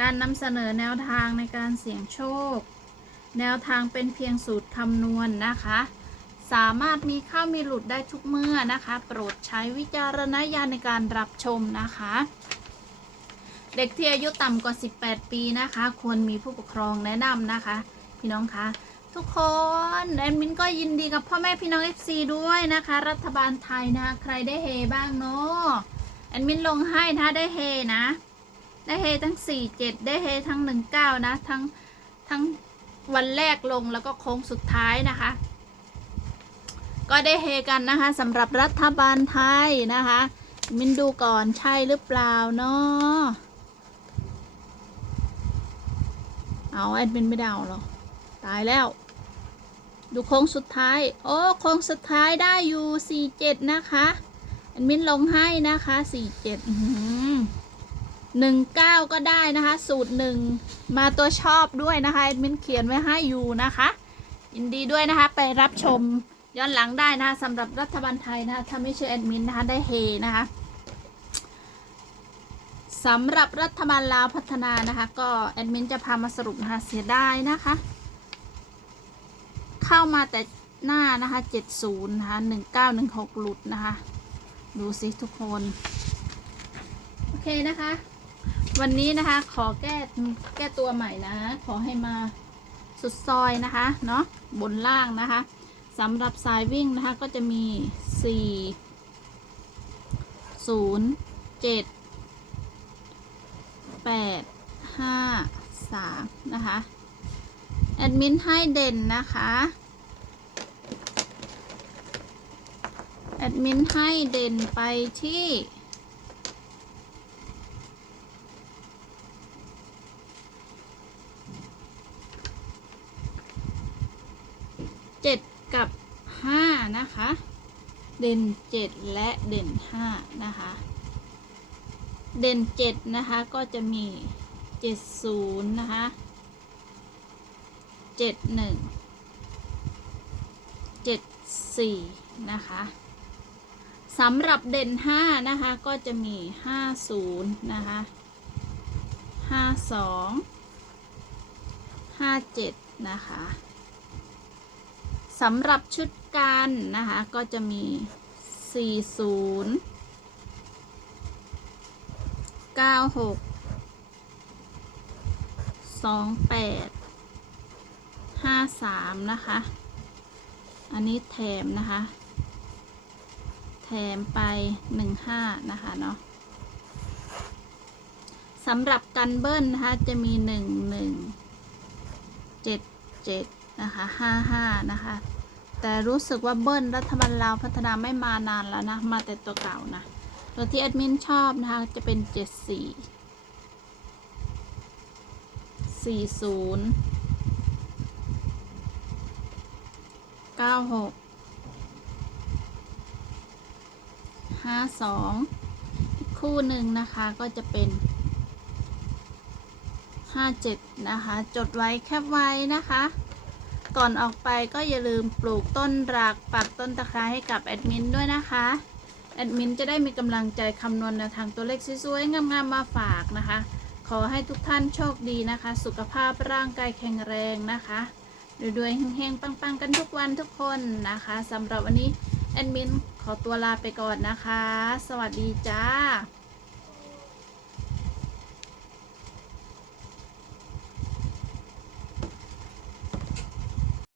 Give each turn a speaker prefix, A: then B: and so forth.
A: การนำเสนอแนวทางในการเสี่ยงโชค แนวทางเป็นเพียงสูตรคำนวณนะคะ สามารถมีเข้ามีหลุดได้ทุกเมื่อนะคะ โปรดใช้วิจารณญาณในการรับชมนะคะ เด็กที่อายุต่ำกว่า 18 ปีนะคะ ควรมีผู้ปกครองแนะนำนะคะ พี่น้องคะทุกคนแอดมินก็ยินดีกับพ่อแม่พี่น้อง FC ด้วยนะคะ รัฐบาลไทยนะคะใครได้เฮบ้างเนาะแอดมินลงให้ถ้าได้เฮนะ ได้เฮทั้ง4 7ได้เฮทั้ง19นะ ทั้งทั้งวันแรกลงแล้วก็โค้งสุดท้ายนะคะ ก็ได้เฮกันนะคะสำหรับรัฐบาลไทยนะคะ มินดูก่อนใช่หรือเปล่าเนาะเอาแอดมินไม่ได้เอาหรอ ตายแล้ว ดูโค้งสุดท้าย โอ้โค้งสุดท้ายได้อยู่47นะคะแอดมินลงให้นะคะ47อื้อหือ หนึ่งเก้าก็ได้นะคะ สูตรหนึ่งมาตัวชอบด้วยนะคะแอดมินเขียนไว้ให้อยู่นะคะ ยินดีด้วยนะคะไปรับชมย้อนหลังได้นะคะสำหรับรัฐบาลไทยนะคะถ้าไม่เชื่อแอดมินนะคะได้เฮนะคะสำหรับรัฐบาลลาวพัฒนานะคะ ก็แอดมินจะพามาสรุปนะคะเสียดายนะคะ เข้ามาแต่หน้านะคะ70นะคะ1916 หลุดนะคะ ดูสิทุกคน โอเคนะคะ วันนี้นะคะ ขอแก้แก้ตัวใหม่นะ ขอให้มาสุดซอยนะคะเนาะบนล่างนะคะสำหรับสายวิ่งนะคะก็จะมี 4 0 7 8 5 3 นะคะ แอดมินให้เด่นนะคะ แอดมินให้เด่นไปที่ เจ็ดกับห้านะคะ เด่นเจ็ดและเด่นห้านะคะ เด่นเจ็ดนะคะก็จะมีเจ็ดศูนย์นะคะเจ็ดหนึ่งเจ็ดสี่นะคะสำหรับเด่นห้านะคะก็จะมีห้าศูนย์นะคะห้าสองห้าเจ็ดนะคะ สำหรับชุดกันนะคะ ก็จะมี 40 96 28 53 นะคะ อันนี้แถมนะคะ แถมไป 15 นะคะเนาะสำหรับกันเบิ้ลนะคะ จะมี 1 1 7 7 นะคะ55นะคะ แต่รู้สึกว่าเบิ้ลรัฐบาลลาวพัฒนาไม่มานานแล้วนะ มาแต่ตัวเก่านะ ตัวที่แอดมินชอบนะคะ จะเป็น74 40 96 52อีกคู่หนึ่งนะคะก็จะเป็น57นะคะ จดไว้แคปไว้นะคะ ก่อนออกไปก็อย่าลืมปลูกต้นรากปักต้นตะไคร้ให้กับแอดมินด้วยนะคะ แอดมินจะได้มีกำลังใจคำนวณแนวทางตัวเลขสวยๆงามๆมาฝากนะคะ ขอให้ทุกท่านโชคดีนะคะ สุขภาพร่างกายแข็งแรงนะคะรวยๆเฮงๆปังๆ กันทุกวันทุกคนนะคะสำหรับวันนี้แอดมินขอตัวลาไปก่อนนะคะ สวัสดีจ้า